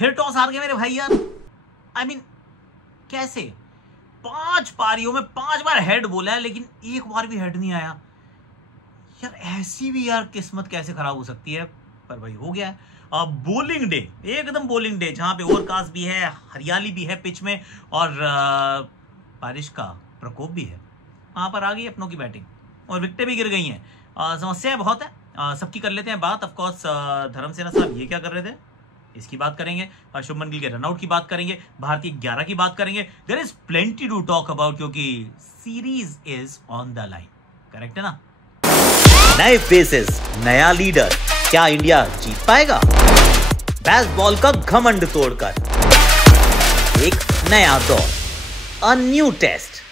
फिर टॉस हार गए मेरे भाई यार। आई मीन कैसे 5 पारियों में 5 बार हेड बोला है लेकिन एक बार भी हेड नहीं आया यार। ऐसी भी यार किस्मत कैसे खराब हो सकती है, पर भाई हो गया है। बोलिंग डे, एकदम बोलिंग डे, जहां पे ओवरकास्ट भी है, हरियाली भी है पिच में और बारिश का प्रकोप भी है। वहां पर आ गई अपनों की बैटिंग और विकेटें भी गिर गई हैं। समस्याएं बहुत है, सबकी कर लेते हैं बात। ऑफकोर्स धर्मसेना साहब ये क्या कर रहे थे इसकी बात करेंगे, शुभमन गिल के रनआउट की बात करेंगे, भारतीय 11 की बात करेंगे। There is plenty to talk about क्योंकि series is on the line. Correct है ना? नए फेसेस, नया लीडर, क्या इंडिया जीत पाएगा? बेसबॉल का घमंड तोड़कर एक नया दौर, a new test.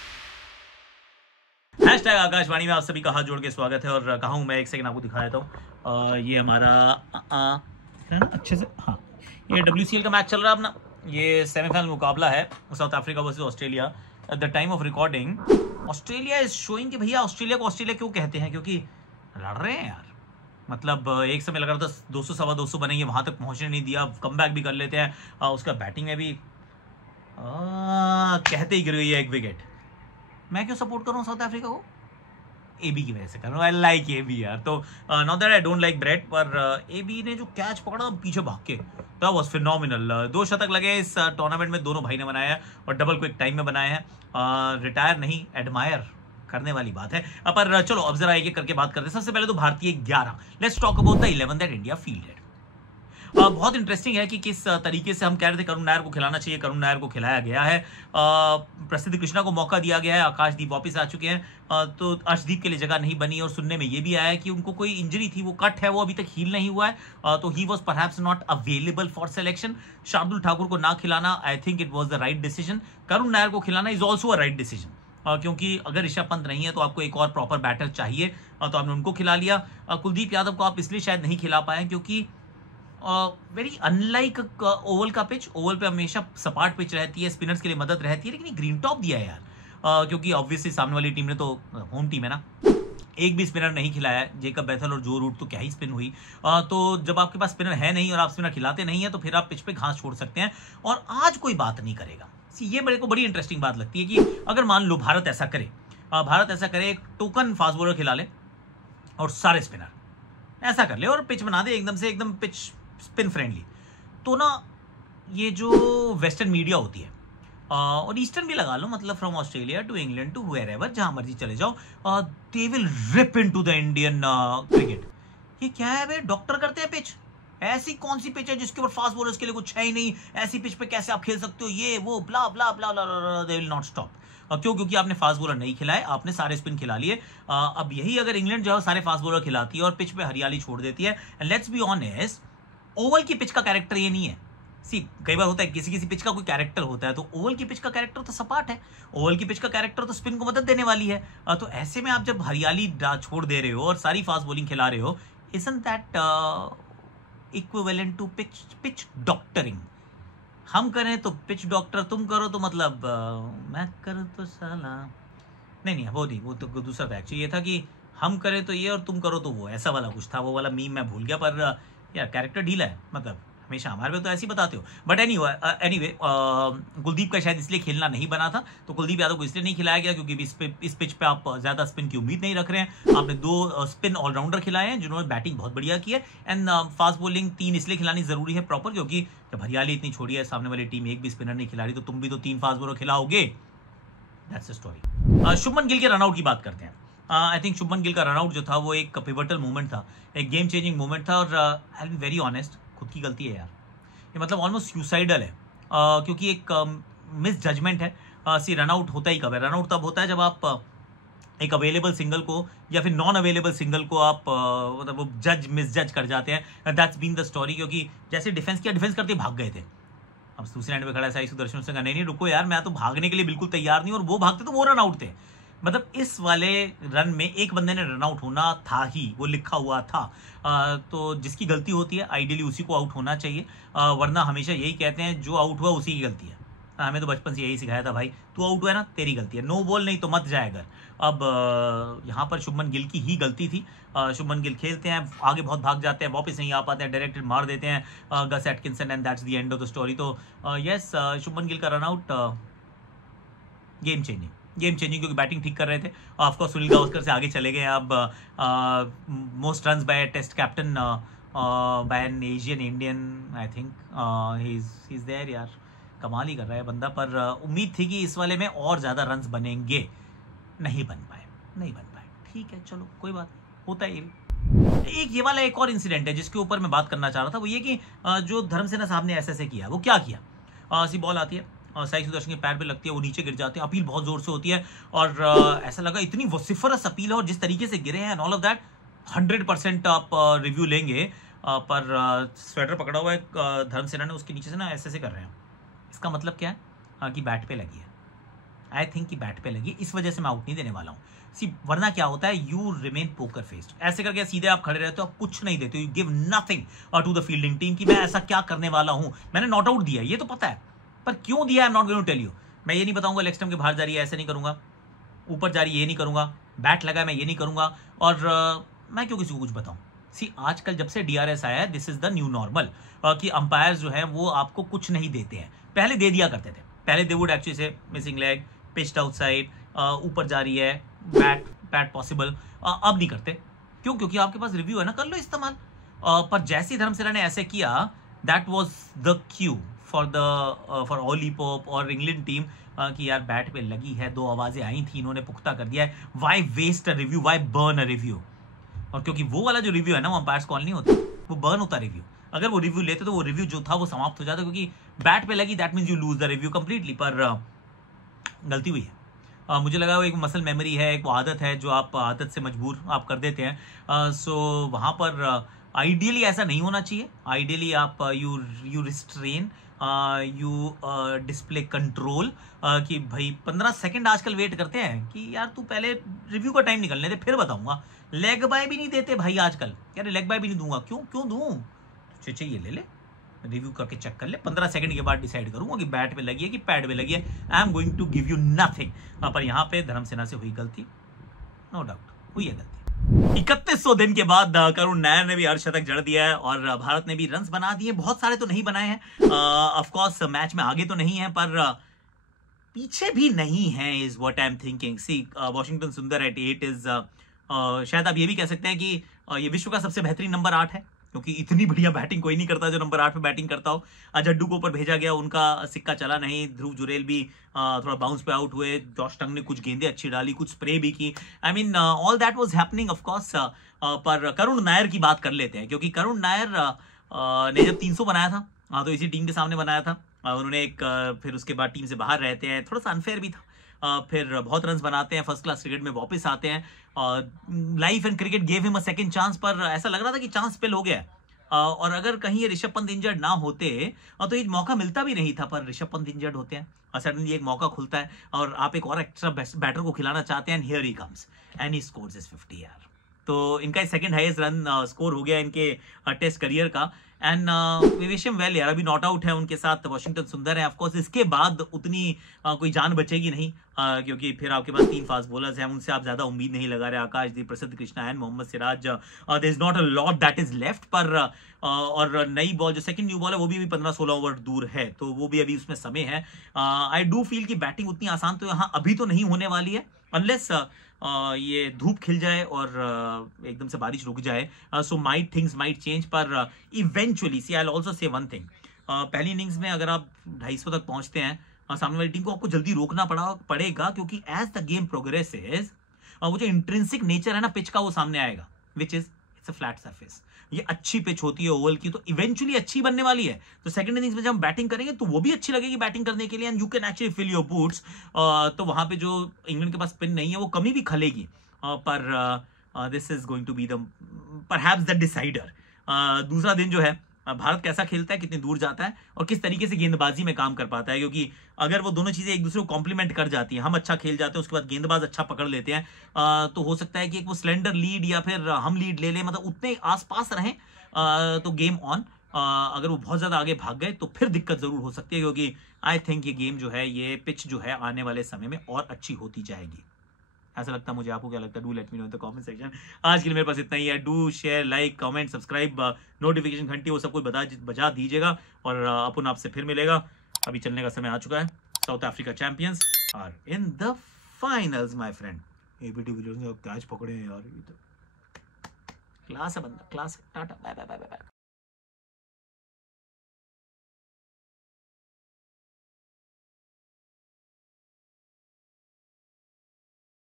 Hashtag Akashvani में आप सभी का हाथ जोड़ के स्वागत है। और कहा हूं मैं, एक सेकंड आपको दिखाया था। ये हमारा है ना अच्छे से, हाँ, ये WCL का मैच चल रहा है अपना। ये सेमीफाइनल मुकाबला है South Africa versus Australia. At the time of recording Australia is showing कि भैया ऑस्ट्रेलिया को ऑस्ट्रेलिया क्यों कहते हैं, क्योंकि लड़ रहे हैं यार। मतलब एक समय लग रहा था 200 सवा 200 बनेंगे, वहां तक पहुंचने नहीं दिया, कमबैक भी कर लेते हैं। उसका बैटिंग में भी कहते ही गिर गई है एक विकेट। मैं क्यों सपोर्ट कर रहा हूँ साउथ अफ्रीका को? AB की वजह से कर रहा हूँ। आई लाइक AB यार। तो not that I don't like Brett, पर AB ने जो कैच पकड़ा पीछे भाग के, दैट वाज फिनोमिनल। 2 शतक लगे इस टूर्नामेंट में, दोनों भाई ने बनाया है और डबल क्विक टाइम में बनाया है। रिटायर नहीं, एडमायर करने वाली बात है। पर चलो अब जरा एक एक करके बात करते हैं। सबसे पहले तो भारतीय 11, let's talk about the 11 that India fielded. बहुत इंटरेस्टिंग है कि किस तरीके से हम कह रहे थे करुण नायर को खिलाना चाहिए, करुण नायर को खिलाया गया है। प्रसिद्ध कृष्णा को मौका दिया गया है, आकाशदीप वापस आ चुके हैं, तो अर्शदीप के लिए जगह नहीं बनी। और सुनने में ये भी आया है कि उनको कोई इंजरी थी, वो कट है, वो अभी तक हील नहीं हुआ है, तो he was perhaps not available for selection. Shardul Thakur को ना खिलाना, I think it was the right decision. Karun Nair को खिलाना is also a right decision, क्योंकि अगर ऋषभ पंत नहीं है तो आपको एक और प्रॉपर बैटर चाहिए, तो आपने उनको खिला लिया। कुलदीप यादव को आप इसलिए शायद नहीं खिला पाए क्योंकि वेरी अनलाइक ओवल का पिच, ओवल पे हमेशा सपाट पिच रहती है, स्पिनर्स के लिए मदद रहती है, लेकिन ग्रीन टॉप दिया है यार। क्योंकि ऑब्वियसली सामने वाली टीम ने तो, होम टीम है ना, एक भी स्पिनर नहीं खिलाया है। जेकब बैथल और जो रूट तो क्या ही स्पिन हुई। तो जब आपके पास स्पिनर है नहीं और आप स्पिनर खिलाते नहीं है तो फिर आप पिच पे घास छोड़ सकते हैं, और आज कोई बात नहीं करेगा। ये मेरे को बड़ी इंटरेस्टिंग बात लगती है कि अगर मान लो भारत ऐसा करे, एक टोकन फास्ट बॉलर खिला ले और सारे स्पिनर ऐसा कर ले और पिच बना दे एकदम से, एकदम पिच स्पिन फ्रेंडली, तो ना ये जो वेस्टर्न मीडिया होती है और ईस्टर्न भी लगा लो, मतलब from Australia to England to where, जहां मर्जी चले जाओ, they will rip into the Indian cricket. ये क्या है भाई, डॉक्टर करते हैं पिच? ऐसी कौन सी पिच है जिसके ऊपर फास्ट बॉलर्स के लिए कुछ है ही नहीं? ऐसी पिच पे कैसे आप खेल सकते हो? ये वो ब्ला ब्ला ब्ला ब्ला, दे विल नॉट स्टॉप। क्यों? क्योंकि आपने फास्ट बॉलर नहीं खिलाए, आपने सारे स्पिन खिला लिए। अब यही अगर इंग्लैंड जो है सारे फास्ट बॉलर खिलाती है और पिच पे हरियाली छोड़ देती है, and let's be honest, Oval की पिच का कैरेक्टर ये नहीं है। सी, कई बार होता है किसी किसी पिच का कोई कैरेक्टर होता है, तो ओवल की पिच का कैरेक्टर तो सपाट है, ओवल की पिच का कैरेक्टर तो स्पिन को मदद देने वाली है। तो ऐसे में आप जब हरियाली छोड़ दे रहे हो और सारी फास्ट बॉलिंग खिला रहे हो, isn't that equivalent to pitch doctoring? हम करें तो पिच डॉक्टर, तुम करो तो मतलब मैं करूँ तो साला नहीं, वो नहीं, वो तो दूसरा फैक्ट ये था कि हम करें तो ये और तुम करो तो वो, ऐसा वाला कुछ था। वो वाला मीम मैं भूल गया, पर यार कैरेक्टर ढीला है, मतलब हमेशा हमारे पे तो ऐसे ही बताते हो। बट एनीवे कुलदीप का शायद इसलिए खेलना नहीं बना था, तो कुलदीप यादव को इसलिए नहीं खिलाया गया क्योंकि इस पिच पे आप ज्यादा स्पिन की उम्मीद नहीं रख रहे हैं। आपने 2 स्पिन ऑलराउंडर खिलाए हैं जिन्होंने बैटिंग बहुत बढ़िया की है, एंड फास्ट बॉलिंग 3 इसलिए खिलानी जरूरी है प्रॉपर, क्योंकि जब हरियाली इतनी छोड़ी है, सामने वाली टीम एक भी स्पिनर नहीं खिला रही, तो तुम भी तो 3 फास्ट बॉलर खिलाओगे। That's the story. Shubman Gill के रनआउट की बात करते हैं। आई थिंक शुभमन गिल का रनआउट जो था वो एक पिवटल मोमेंट था, एक गेम चेंजिंग मोमेंट था, और आई एम वेरी ऑनेस्ट, खुद की गलती है यार, ये मतलब ऑलमोस्ट सुसाइडल है, क्योंकि एक मिस जजमेंट है। सी, रनआउट होता ही कब है? रनआउट तब होता है जब आप एक अवेलेबल सिंगल को या फिर नॉन अवेलेबल सिंगल को आप मतलब वो मिस जज कर जाते हैं। दैट्स बीन द स्टोरी, क्योंकि जैसे डिफेंस किया, डिफेंस करते भाग गए थे। अब दूसरे एंड पे खड़ा है साई सुदर्शन सिंह, नहीं रुको यार, मैं तो भागने के लिए बिल्कुल तैयार नहीं, और वो भागते तो वो रन आउट थे। मतलब इस वाले रन में एक बंदे ने रन आउट होना था ही, वो लिखा हुआ था। तो जिसकी गलती होती है आइडियली उसी को आउट होना चाहिए, वरना हमेशा यही कहते हैं जो आउट हुआ उसी की गलती है। हमें तो बचपन से यही सिखाया था भाई, तू आउट हुआ है ना तेरी गलती है, नो बॉल नहीं तो मत जाए घर। अब यहाँ पर शुभमन गिल की ही गलती थी। शुभमन गिल खेलते हैं, आगे बहुत भाग जाते हैं, वापस नहीं आ पाते हैं, डायरेक्टेड मार देते हैं Gus Atkinson and that's the end of the story. तो यस, शुभमन गिल का रन आउट गेम चेंजिंग क्योंकि बैटिंग ठीक कर रहे थे। ऑफकोर्स सुनील गावस्कर से आगे चले गए। अब most runs by test captain by an Asian Indian, I think he is there यार, कमाल ही कर रहा है बंदा। पर उम्मीद थी कि इस वाले में और ज़्यादा रन्स बनेंगे, नहीं बन पाए। ठीक है, चलो कोई बात नहीं, होता है ये भी। एक ये वाला एक और इंसिडेंट है जिसके ऊपर मैं बात करना चाह रहा था, वो ये कि जो धर्मसेना साहब ने ऐसे किया, वो क्या किया। सी बॉल आती है, साई सुदर्शन के पैर पे लगती है, वो नीचे गिर जाते हैं, अपील बहुत जोर से होती है और ऐसा लगा इतनी वोसिफरस अपील है और जिस तरीके से गिरे हैं एंड ऑल ऑफ दैट, 100% आप रिव्यू लेंगे। पर स्वेटर पकड़ा हुआ है धर्मसेना ने, उसके नीचे से ना ऐसे कर रहे हैं। इसका मतलब क्या है कि बैट पे लगी है। आई थिंक कि बैट पे लगी, इस वजह से मैं आउट नहीं देने वाला हूँ। सी वरना क्या होता है, यू रिमेन पोकर फेस्ड, ऐसे करके सीधे आप खड़े रहते हो, आप कुछ नहीं देते, you give nothing to the fielding team कि मैं ऐसा क्या करने वाला हूँ। मैंने नॉट आउट दिया, ये तो पता है, पर क्यों दिया I am not going to tell you. मैं ये नहीं बताऊंगा लेग स्टंप के बाहर जा रही है, ऐसे नहीं करूंगा, ऊपर जा रही है ये नहीं करूंगा, बैट लगा है मैं ये नहीं करूंगा, और मैं क्यों किसी को कुछ बताऊं। सी आजकल जब से DRS आया है, this is the new normal, कि अंपायर्स जो है वो आपको कुछ नहीं देते हैं। पहले दे दिया करते थे, पहले दे वुड एक्चुअली से मिसिंग लेग, पिच्ड आउटसाइड, ऊपर जा रही है, बैट पॉसिबल। अब नहीं करते, क्यों? क्योंकि आपके पास रिव्यू है ना, कर लो इस्तेमाल। पर जैसे ही धर्मसेना ने ऐसे किया, that was the Q for Ollie Pope और इंग्लैंड टीम कि यार बैट पे लगी है, 2 आवाजें आई थी, इन्होंने पुख्ता कर दिया है, why waste a review, why burn a review. और क्योंकि वो वाला जो रिव्यू है ना, वो अंपायर्स कॉल नहीं होता, वो बर्न होता रिव्यू। अगर वो रिव्यू लेते तो वो रिव्यू जो था वो समाप्त हो जाता, क्योंकि बैट पे लगी that means you lose the review completely. पर गलती हुई है। मुझे लगा वो एक मसल मेमोरी है, एक वो आदत है जो आप आदत से मजबूर आप कर देते हैं। सो वहाँ पर आइडियली ऐसा नहीं होना चाहिए। आइडियली आप you restrain, you display control, कि भाई 15 सेकंड आजकल वेट करते हैं कि यार तू पहले रिव्यू का टाइम निकलने दे फिर बताऊंगा। लेग बाय भी नहीं देते भाई आजकल, यार लेग बाय भी नहीं दूंगा, क्यों दूं, चाहिए ले रिव्यू करके चेक कर ले, 15 सेकंड के बाद डिसाइड करूंगा कि बैट पे लगी है कि पैड पे लगी है। I am going to give you nothing. पर यहाँ पे धर्मसेना से हुई गलती, नो डाउट हुई है गलती। 3100 दिन के बाद करुण नायर ने भी अर्धशतक जड़ दिया है और भारत ने भी रन्स बना दिए, बहुत सारे तो नहीं बनाए हैं, ऑफ कोर्स मैच में आगे तो नहीं है पर पीछे भी नहीं है, is what I am thinking. See Washington Sundar at 8 is शायद आप ये भी कह सकते हैं कि ये विश्व का सबसे बेहतरीन नंबर 8 है, क्योंकि इतनी बढ़िया बैटिंग कोई नहीं करता जो नंबर 8 पे बैटिंग करता हो। जड्डू को ऊपर भेजा गया, उनका सिक्का चला नहीं, ध्रुव जुरेल भी थोड़ा बाउंस पे आउट हुए, जॉश टंग ने कुछ गेंदें अच्छी डाली, कुछ स्प्रे भी की। I mean all that was happening of course. पर करुण नायर की बात कर लेते हैं, क्योंकि करुण नायर ने जब 300 बनाया था तो इसी टीम के सामने बनाया था। उन्होंने फिर उसके बाद टीम से बाहर रहते हैं, थोड़ा सा अनफेयर भी था। फिर बहुत रन्स बनाते हैं, फर्स्ट क्लास क्रिकेट में वापस आते हैं। Life and cricket gave him a second chance, पर ऐसा लग रहा था कि चांस स्पिल हो गया। और अगर कहीं ये ऋषभ पंत इंजर्ड ना होते तो ये मौका मिलता भी नहीं था, पर ऋषभ पंत इंजर्ड होते हैं और सडनली एक मौका खुलता है और आप एक और एक्स्ट्रा बैटर को खिलाना चाहते हैं, and here he comes and he scores is 50 यार। तो इनका सेकंड हाईएस्ट रन स्कोर हो गया इनके टेस्ट करियर का, and we wish him well यार। अभी नॉट आउट है उनके साथ वॉशिंगटन सुंदर है, ऑफ कोर्स इसके बाद उतनी कोई जान बचेगी नहीं, क्योंकि फिर आपके पास 3 फास्ट बॉलर्स हैं, उनसे आप ज्यादा उम्मीद नहीं लगा रहे। Akashdeep, Prasidh Krishna and Mohammed Siraj, there is not a lot that is left. पर और नई बॉल जो सेकंड न्यू बॉल है वो भी 15-16 ओवर दूर है, तो वो भी अभी उसमें समय है। आई डू फील कि बैटिंग उतनी आसान तो यहाँ अभी तो नहीं होने वाली है, अनलेस ये धूप खिल जाए और एकदम से बारिश रुक जाए। So might things might change, पर eventually see I will also say one thing, पहली इनिंग्स में अगर आप 250 तक पहुंचते हैं सामने वाली टीम को, आपको जल्दी रोकना पड़ेगा, क्योंकि एज द गेम प्रोग्रेसेस वो जो इंट्रिंसिक नेचर है ना पिच का, वो सामने आएगा, which is it's a flat surface. ये अच्छी पिच होती है ओवल की, तो इवेंचुअली अच्छी बनने वाली है। तो सेकंड इनिंग्स में जब हम बैटिंग करेंगे तो वो भी अच्छी लगेगी बैटिंग करने के लिए, and you can actually fill your boots. तो वहां पे जो इंग्लैंड के पास स्पिन नहीं है वो कमी भी खलेगी, पर this is going to be the perhaps the decider. दूसरा दिन जो है भारत कैसा खेलता है, कितनी दूर जाता है और किस तरीके से गेंदबाजी में काम कर पाता है, क्योंकि अगर वो दोनों चीजें एक दूसरे को कॉम्प्लीमेंट कर जाती हैं, हम अच्छा खेल जाते हैं उसके बाद गेंदबाज अच्छा पकड़ लेते हैं, तो हो सकता है कि एक वो स्लेंडर लीड या फिर हम लीड ले लें, मतलब उतने आसपास रहें तो गेम ऑन। अगर वो बहुत ज़्यादा आगे भाग गए तो फिर दिक्कत ज़रूर हो सकती है, क्योंकि आई थिंक ये गेम जो है, ये पिच जो है आने वाले समय में और अच्छी होती जाएगी, ऐसा लगता है मुझे। आपको क्या लगता है? Do let me know in the comment section. आज के लिए मेरे पास इतना ही है। Do share, like, comment, subscribe, notification घंटी वो सब कुछ बजा दीजिएगा, और अपन आपसे फिर मिलेगा। अभी चलने का समय आ चुका है। South Africa champions are in the finals my friend. AB de Villiers ने कैच पकड़े हैं यार, ये तो क्लास है बंदा, क्लास है। Tata, bye bye bye bye.